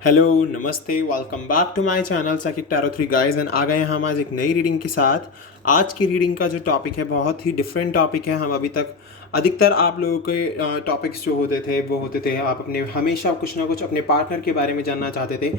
Hello नमस्ते welcome back to my channel Saqib tarot three guys and आ गए हैं हम आज एक नई रीडिंग के साथ। आज की रीडिंग का जो टॉपिक है बहुत ही डिफरेंट टॉपिक है। हम अभी तक अधिकतर आप लोगों के टॉपिक्स जो होते थे वो होते थे आप अपने हमेशा कुछ ना कुछ अपने पार्टनर के बारे में जानना चाहते थे।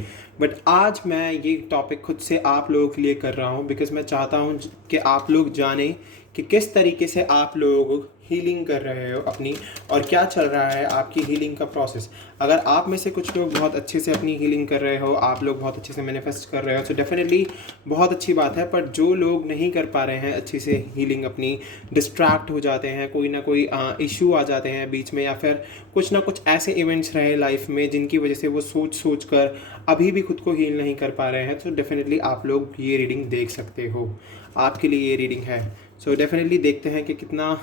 बट आज मैं ये टॉपिक खुद से आप लोगों के लिए कर रहा हूँ बिकॉज मैं चाहता हूँ कि आप लोग जानें कि किस तरीके से आप लोग हीलिंग कर रहे हो अपनी और क्या चल रहा है आपकी हीलिंग का प्रोसेस। अगर आप में से कुछ लोग बहुत अच्छे से अपनी हीलिंग कर रहे हो, आप लोग बहुत अच्छे से मैनिफेस्ट कर रहे हो तो डेफिनेटली बहुत अच्छी बात है। पर जो लोग नहीं कर पा रहे हैं अच्छी से हीलिंग अपनी, डिस्ट्रैक्ट हो जाते हैं, कोई ना कोई इशू आ जाते हैं बीच में या फिर कुछ ना कुछ ऐसे इवेंट्स रहे लाइफ में जिनकी वजह से वो सोच सोच कर अभी भी खुद को हील नहीं कर पा रहे हैं, तो डेफिनेटली आप लोग ये रीडिंग देख सकते हो। आपके लिए ये रीडिंग है। सो डेफिनेटली देखते हैं कि कितना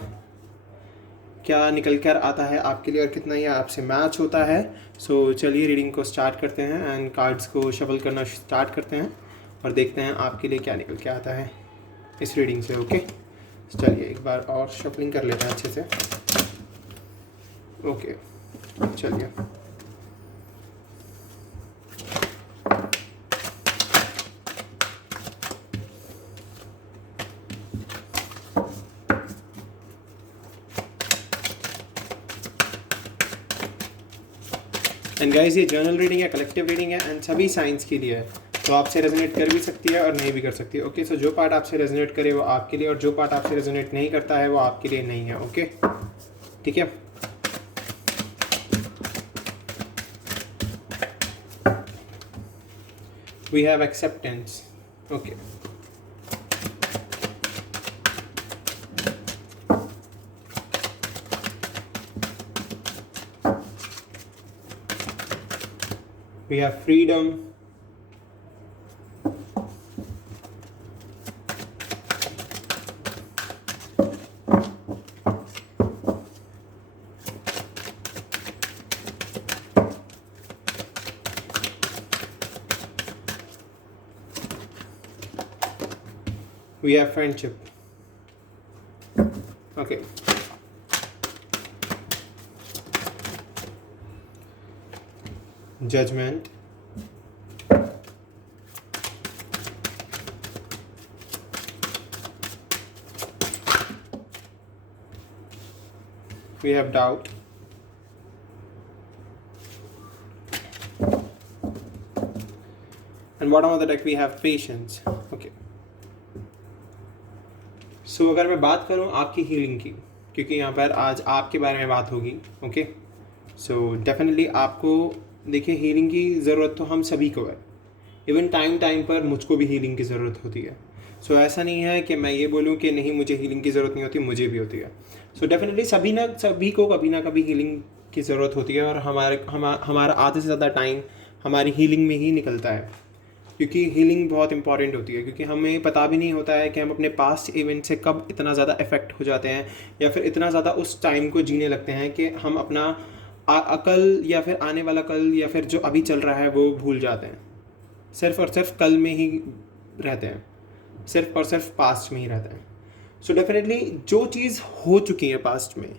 क्या निकल कर आता है आपके लिए और कितना ये आपसे मैच होता है। सो चलिए रीडिंग को स्टार्ट करते हैं एंड कार्ड्स को शफल करना स्टार्ट करते हैं और देखते हैं आपके लिए क्या निकल के आता है इस रीडिंग से। ओके, चलिए एक बार और शफलिंग कर लेते हैं अच्छे से। ओके चलिए। एंड गाइस ये जर्नल रीडिंग है, कलेक्टिव रीडिंग है एंड सभी साइंस के लिए है, तो आपसे रेजोनेट कर भी सकती है और नहीं भी कर सकती है। ओके, सो जो पार्ट आपसे रेजोनेट करे वो आपके लिए और जो पार्ट आपसे रेजोनेट नहीं करता है वो आपके लिए नहीं है। ओके ठीक है। We have acceptance. Okay, we have freedom, we have friendship. Okay, judgment, we have doubt, and bottom of the deck we have patience. Okay, सो अगर मैं बात करूं आपकी हीलिंग की, क्योंकि यहाँ पर आज आपके बारे में बात होगी। ओके, सो डेफिनेटली आपको देखिए हीलिंग की ज़रूरत तो हम सभी को है। इवन टाइम टाइम पर मुझको भी हीलिंग की ज़रूरत होती है। सो ऐसा नहीं है कि मैं ये बोलूँ कि नहीं मुझे हीलिंग की ज़रूरत नहीं होती, मुझे भी होती है। सो डेफिनेटली सभी को कभी ना कभी हीलिंग की ज़रूरत होती है और हमारा आधे से ज़्यादा टाइम हमारी हीलिंग में ही निकलता है, क्योंकि हीलिंग बहुत इंपॉर्टेंट होती है। क्योंकि हमें पता भी नहीं होता है कि हम अपने पास्ट इवेंट से कब इतना ज़्यादा इफ़ेक्ट हो जाते हैं या फिर इतना ज़्यादा उस टाइम को जीने लगते हैं कि हम अपना अकल या फिर आने वाला कल या फिर जो अभी चल रहा है वो भूल जाते हैं। सिर्फ और सिर्फ कल में ही रहते हैं, सिर्फ और सिर्फ पास्ट में ही रहते हैं। सो डेफिनेटली जो चीज़ हो चुकी है पास्ट में,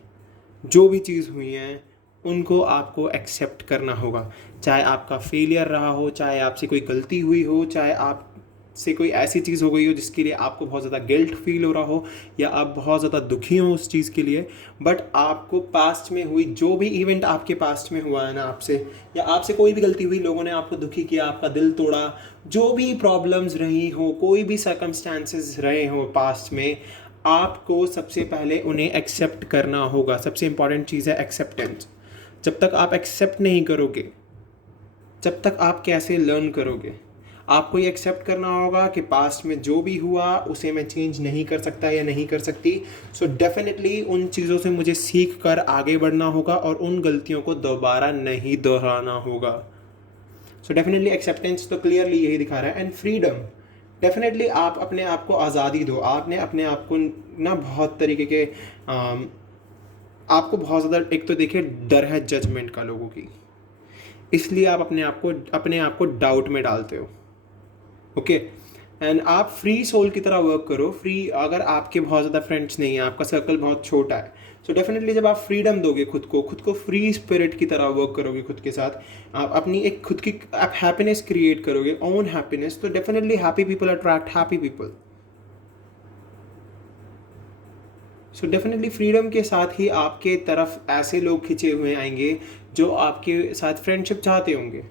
जो भी चीज़ हुई हैं उनको आपको एक्सेप्ट करना होगा। चाहे आपका फेलियर रहा हो, चाहे आपसे कोई गलती हुई हो, चाहे आपसे कोई ऐसी चीज़ हो गई हो जिसके लिए आपको बहुत ज़्यादा गिल्ट फील हो रहा हो या आप बहुत ज़्यादा दुखी हो उस चीज़ के लिए। बट आपको पास्ट में हुई जो भी इवेंट आपके पास्ट में हुआ है ना, आपसे या आपसे कोई भी गलती हुई, लोगों ने आपको दुखी किया, आपका दिल तोड़ा, जो भी प्रॉब्लम्स रही हो, कोई भी सर्कमस्टांसेस रहे हो पास्ट में, आपको सबसे पहले उन्हें एक्सेप्ट करना होगा। सबसे इंपॉर्टेंट चीज़ है एक्सेप्टेंस। जब तक आप एक्सेप्ट नहीं करोगे, जब तक आप कैसे लर्न करोगे? आपको ये एक्सेप्ट करना होगा कि पास्ट में जो भी हुआ उसे मैं चेंज नहीं कर सकता या नहीं कर सकती। सो डेफिनेटली उन चीज़ों से मुझे सीख कर आगे बढ़ना होगा और उन गलतियों को दोबारा नहीं दोहराना होगा। सो डेफिनेटली एक्सेप्टेंस तो क्लियरली यही दिखा रहा है। एंड फ्रीडम, डेफिनेटली आप अपने आप को आज़ादी दो। आपने अपने आप को ना बहुत तरीके के आपको बहुत ज़्यादा, एक तो देखिए डर है जजमेंट का लोगों की, इसलिए आप अपने आप को डाउट में डालते हो। ओके, एंड आप फ्री सोल की तरह वर्क करो। फ्री, अगर आपके बहुत ज़्यादा फ्रेंड्स नहीं हैं, आपका सर्कल बहुत छोटा है, सो डेफिनेटली जब आप फ्रीडम दोगे खुद को फ्री स्पिरिट की तरह वर्क करोगे खुद के साथ, आप अपनी एक खुद की आप हैप्पीनेस क्रिएट करोगे, ओन हैप्पीनेस, तो definitely happy people attract happy people. So definitely freedom के साथ ही आपके तरफ ऐसे लोग खिंचे हुए आएंगे जो आपके साथ फ्रेंडशिप चाहते होंगे।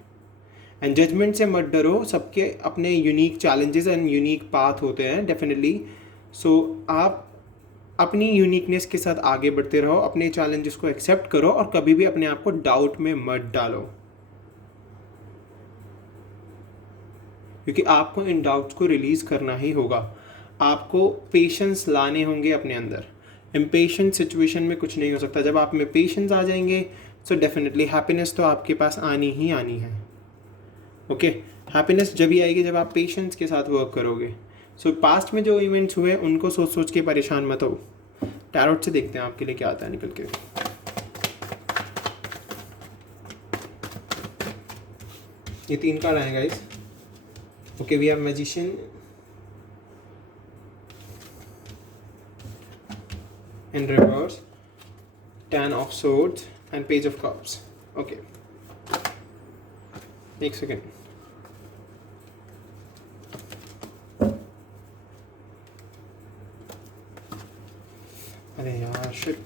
एंड जजमेंट से मत डरो, सबके अपने unique challenges and unique path होते हैं डेफिनेटली। सो आप अपनी यूनिकनेस के साथ आगे बढ़ते रहो, अपने चैलेंजेस को एक्सेप्ट करो और कभी भी अपने आप को डाउट में मत डालो, क्योंकि आपको इन डाउट्स को रिलीज करना ही होगा। आपको पेशेंस लाने होंगे अपने अंदर। इम्पेशेंट सिचुएशन में कुछ नहीं हो सकता। जब आप में पेशेंस आ जाएंगे सो डेफिनेटली हैप्पीनेस तो आपके पास आनी ही आनी है। ओके, हैप्पीनेस जब ही आएगी जब आप पेशेंस के साथ वर्क करोगे। सो पास्ट में जो इवेंट्स हुए उनको सोच सोच के परेशान मत हो। टैरोट से देखते हैं आपके लिए क्या आता है निकल के। ये 3 कार्ड आए guys. Okay, we have magician in reverse, 10 of swords and page of cups. Okay, एक सेकेंड। अरे यार shit.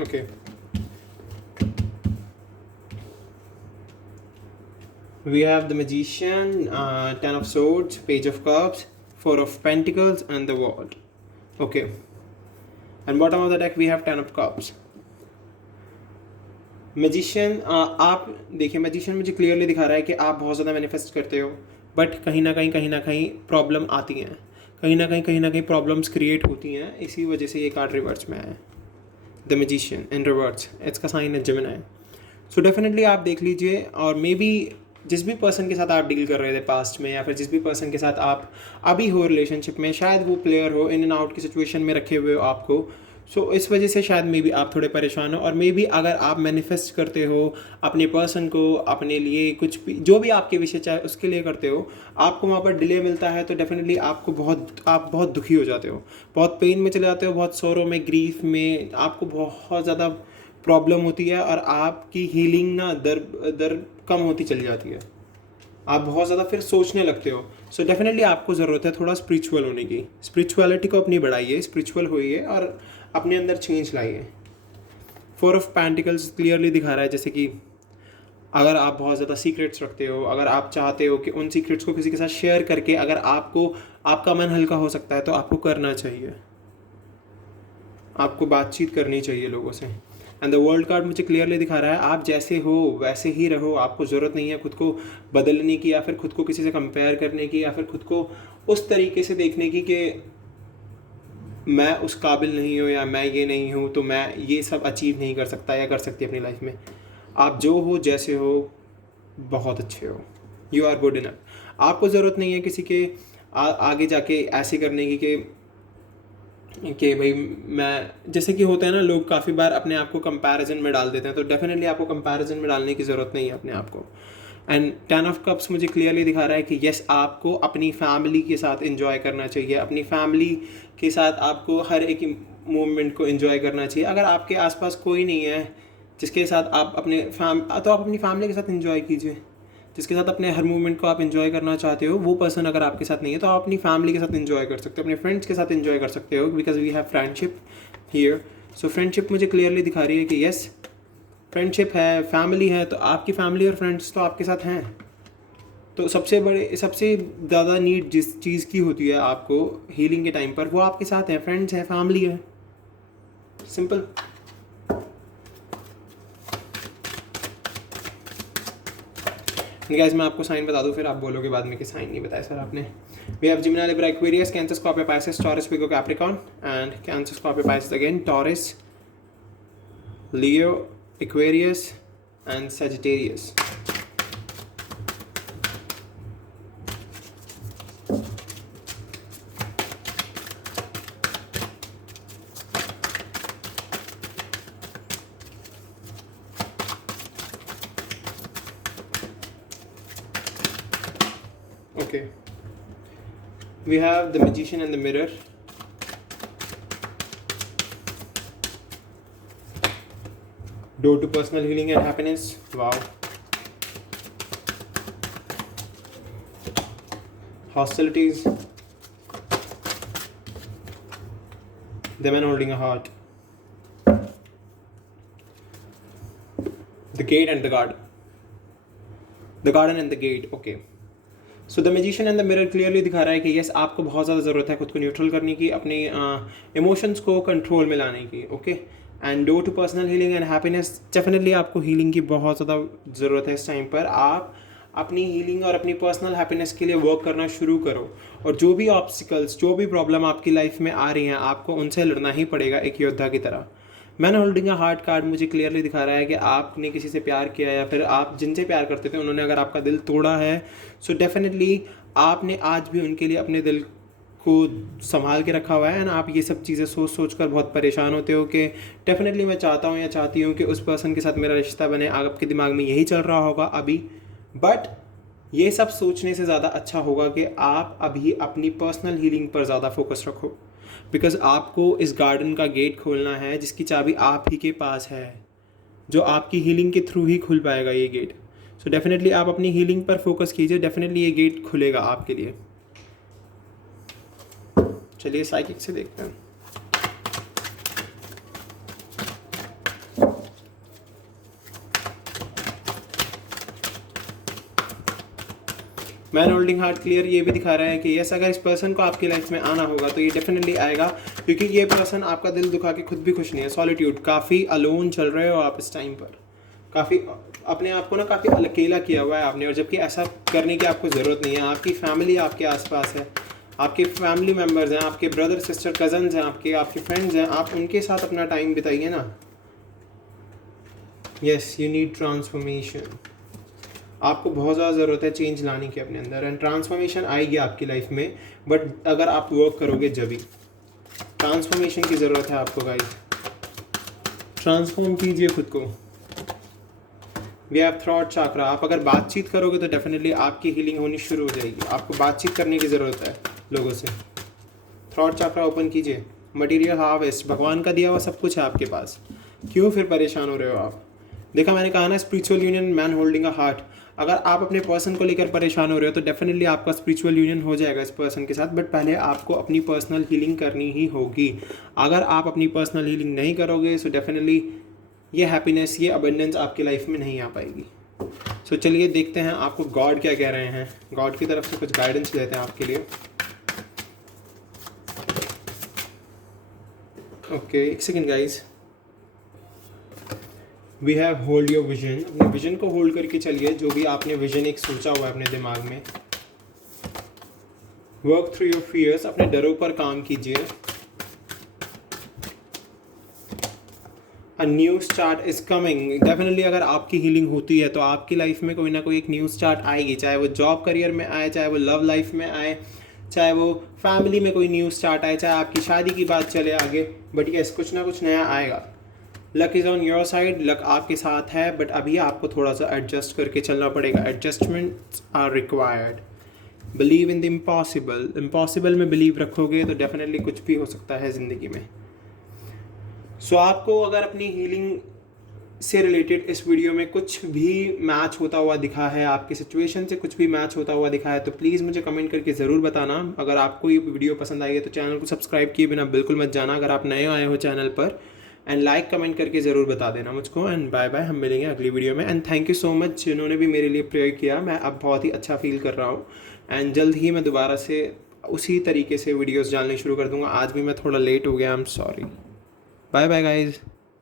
Okay, we have the magician, 10 of swords, page of cups, 4 of pentacles and the world. Okay, and bottom of the deck we have 10 of cups. Magician, आप देखिए magician मुझे clearly दिखा रहा है कि आप बहुत ज़्यादा मैनिफेस्ट करते हो, बट कहीं ना कहीं प्रॉब्लम आती हैं, कहीं ना कहीं प्रॉब्लम्स क्रिएट होती हैं, इसी वजह से ये कार्ड रिवर्स में है। द मैजिशियन इन रिवर्स, इसका साइन है जेमिनी। सो डेफिनेटली आप देख लीजिए, और मे बी जिस भी पर्सन के साथ आप डील कर रहे थे पास्ट में, या फिर जिस भी पर्सन के साथ आप अभी हो रिलेशनशिप में, शायद वो प्लेयर हो, इन एंड आउट की सिचुएशन में रखे हुए हो आपको। सो इस वजह से शायद मे बी आप थोड़े परेशान हो, और मे बी अगर आप मैनिफेस्ट करते हो अपने पर्सन को, अपने लिए कुछ भी जो भी आपके विषय चाहे उसके लिए करते हो, आपको वहाँ पर डिले मिलता है, तो डेफिनेटली आप बहुत दुखी हो जाते हो, बहुत पेन में चले जाते हो, बहुत सोरो में, ग्रीफ में, आपको बहुत ज़्यादा प्रॉब्लम होती है, और आपकी हीलिंग ना दर कम होती चली जाती है। आप बहुत ज़्यादा फिर सोचने लगते हो। सो डेफिनेटली आपको ज़रूरत है थोड़ा स्पिरिचुअल होने की। स्पिरिचुअलिटी को अपनी बढ़ाइए, स्पिरिचुअल होइए और अपने अंदर चेंज लाइए। 4 ऑफ पेंटिकल्स क्लियरली दिखा रहा है जैसे कि अगर आप बहुत ज़्यादा सीक्रेट्स रखते हो, अगर आप चाहते हो कि उन सीक्रेट्स को किसी के साथ शेयर करके अगर आपका मन हल्का हो सकता है, तो आपको करना चाहिए, आपको बातचीत करनी चाहिए लोगों से। एंड द वर्ल्ड कार्ड मुझे क्लियरली दिखा रहा है आप जैसे हो वैसे ही रहो, आपको ज़रूरत नहीं है खुद को बदलने की, या फिर खुद को किसी से कंपेयर करने की, या फिर खुद को उस तरीके से देखने की कि मैं उस काबिल नहीं हूँ, या मैं ये नहीं हूँ तो मैं ये सब अचीव नहीं कर सकता या कर सकती अपनी लाइफ में। आप जो हो जैसे हो बहुत अच्छे हो, यू आर गुड इनफ। आपको ज़रूरत नहीं है किसी के आगे जाके ऐसे करने की कि भाई मैं, जैसे कि होता है ना, लोग काफ़ी बार अपने आप को कंपैरिजन में डाल देते हैं, तो डेफिनेटली आपको कंपैरिजन में डालने की ज़रूरत नहीं है अपने आप को। एंड 10 ऑफ कप्स मुझे क्लियरली दिखा रहा है कि यस, आपको अपनी फैमिली के साथ एंजॉय करना चाहिए, अपनी फैमिली के साथ आपको हर एक मोमेंट को एंजॉय करना चाहिए। अगर आपके आसपास कोई नहीं है जिसके साथ आप तो आप अपनी फैमिली के साथ एंजॉय कीजिए, जिसके साथ अपने हर मूवमेंट को आप एंजॉय करना चाहते हो। वो पर्सन अगर आपके साथ नहीं है तो आप अपनी फैमिली के साथ एंजॉय कर सकते हो, अपने फ्रेंड्स के साथ एंजॉय कर सकते हो, because we have friendship here. So friendship मुझे क्लियरली दिखा रही है कि यस, फ्रेंडशिप है, फैमिली है, तो आपकी फैमिली और फ्रेंड्स तो आपके साथ हैं। तो सबसे ज़्यादा नीड जिस चीज़ की होती है आपको हीलिंग के टाइम पर, वो आपके साथ है, फ्रेंड्स है, फैमिली है, सिंपल। गाइस मैं आपको साइन बता दूं, फिर आप बोलोगे बाद में कि साइन नहीं बताया सर आपने। We have Gemini, Libra, Aquarius, Cancer, Scorpio, Pisces, Taurus, Virgo, Capricorn, and Cancer, Scorpio, Pisces again, Taurus, Leo, Aquarius and Sagittarius. Okay. We have the Magician and the Mirror. Door to personal healing and happiness. Wow. Hostilities. The Man Holding a Heart. The Gate and the Garden. The Garden and the Gate. Okay. So the magician and the mirror clearly दिखा रहा है कि yes आपको बहुत ज़्यादा ज़रूरत है खुद को न्यूट्रल करने की, अपने इमोशंस को कंट्रोल में लाने की. Okay. And door to personal healing and happiness. Definitely आपको हीलिंग की बहुत ज़्यादा ज़रूरत है इस टाइम पर. आप अपनी हीलिंग और अपनी पर्सनल हैप्पीनेस के लिए वर्क करना शुरू करो, और जो भी ऑब्स्टिकल्स, जो भी प्रॉब्लम आपकी लाइफ में आ रही हैं, आपको उनसे लड़ना ही पड़ेगा एक योद्धा की तरह. Man holding a heart card मुझे क्लियरली दिखा रहा है कि आपने किसी से प्यार किया, या फिर आप जिनसे प्यार करते थे उन्होंने अगर आपका दिल तोड़ा है, सो डेफिनेटली आपने आज भी उनके लिए अपने दिल को संभाल के रखा हुआ है. एंड आप ये सब चीज़ें सोच सोच कर बहुत परेशान होते हो कि डेफिनेटली मैं चाहता हूँ या चाहती हूँ कि उस पर्सन के साथ मेरा रिश्ता बने. आपके दिमाग में यही चल रहा होगा अभी. बट ये सब सोचने से ज़्यादा अच्छा होगा कि आप अभी अपनी पर्सनल हीलिंग पर ज़्यादा फोकस रखो, बिकॉज आपको इस गार्डन का गेट खोलना है जिसकी चाबी आप ही के पास है, जो आपकी हीलिंग के थ्रू ही खुल पाएगा ये गेट. सो डेफिनेटली आप अपनी हीलिंग पर फोकस कीजिए, डेफिनेटली ये गेट खुलेगा आपके लिए. चलिए साइकिक से देखते हैं. मैन होल्डिंग हार्ट क्लियर ये भी दिखा रहा है कि यस अगर इस पर्सन को आपकी लाइफ में आना होगा तो ये डेफिनेटली आएगा, क्योंकि ये पर्सन आपका दिल दुखा के खुद भी खुश नहीं है. सॉलिट्यूड, काफ़ी अलोन चल रहे हो आप इस टाइम पर, काफ़ी अपने आप को ना काफ़ी अकेला किया हुआ है आपने, और जबकि ऐसा करने की आपको ज़रूरत नहीं है. आपकी फैमिली आपके आसपास है, आपके फैमिली मेम्बर्स हैं, आपके ब्रदर सिस्टर कज़न्स हैं, आपके फ्रेंड्स हैं. आप उनके साथ अपना टाइम बिताइए ना. Yes, you need transformation. आपको बहुत ज़्यादा ज़रूरत है चेंज लाने की अपने अंदर, एंड ट्रांसफॉर्मेशन आएगी आपकी लाइफ में, बट अगर आप वर्क करोगे जब भी. ट्रांसफॉर्मेशन की ज़रूरत है आपको गाइस. ट्रांसफॉर्म कीजिए खुद को. We have throat chakra. आप अगर बातचीत करोगे तो डेफिनेटली आपकी हीलिंग होनी शुरू हो जाएगी. आपको बातचीत करने की ज़रूरत है लोगों से. थ्रॉट चाक्रा ओपन कीजिए. मटीरियल हार्वेस्ट, भगवान का दिया हुआ सब कुछ है आपके पास, क्यों फिर परेशान हो रहे हो आप. देखा मैंने कहा ना, spiritual union, man holding a heart. अगर आप अपने पर्सन को लेकर परेशान हो रहे हो तो डेफिनेटली आपका स्पिरिचुअल यूनियन हो जाएगा इस पर्सन के साथ, बट पहले आपको अपनी पर्सनल हीलिंग करनी ही होगी. अगर आप अपनी पर्सनल हीलिंग नहीं करोगे सो डेफिनेटली ये हैप्पीनेस, ये अबंडेंस आपकी लाइफ में नहीं आ पाएगी. सो चलिए देखते हैं आपको गॉड क्या कह रहे हैं. गॉड की तरफ से कुछ गाइडेंस लेते हैं आपके लिए. ओके, एक second guys. We have hold your vision. अपने विजन को होल्ड करके चलिए. जो भी आपने विजन एक सोचा हुआ है अपने दिमाग में, वर्क थ्रू योर फियर्स. अपने डरों पर काम कीजिए. A new start is coming. Definitely अगर आपकी हीलिंग होती है तो आपकी लाइफ में कोई ना कोई एक न्यू स्टार्ट आएगी, चाहे वो जॉब करियर में आए, चाहे वो लव लाइफ में आए, चाहे वो फैमिली में कोई न्यू स्टार्ट आए, चाहे आपकी शादी की बात चले आगे. बट यस, कुछ ना कुछ नया आएगा. Luck is on your side. Luck आपके साथ है, बट अभी आपको थोड़ा सा एडजस्ट करके चलना पड़ेगा. Adjustments are required. Believe in the impossible. Impossible में बिलीव रखोगे तो डेफिनेटली कुछ भी हो सकता है ज़िंदगी में. सो आपको अगर अपनी हीलिंग से रिलेटेड इस वीडियो में कुछ भी मैच होता हुआ दिखा है, आपकी सिचुएशन से कुछ भी मैच होता हुआ दिखा है, तो प्लीज़ मुझे कमेंट करके ज़रूर बताना. अगर आपको ये वीडियो पसंद आई है तो चैनल को सब्सक्राइब किए बिना बिल्कुल मत जाना अगर आप नए आए हो चैनल पर. एंड लाइक कमेंट करके ज़रूर बता देना मुझको. एंड बाय बाय, हम मिलेंगे अगली वीडियो में. And thank you so much जिन्होंने भी मेरे लिए प्रेयर किया. मैं अब बहुत ही अच्छा फील कर रहा हूँ, एंड जल्द ही मैं दोबारा से उसी तरीके से वीडियोस डालने शुरू कर दूँगा. आज भी मैं थोड़ा लेट हो गया, I am sorry. Bye bye guys.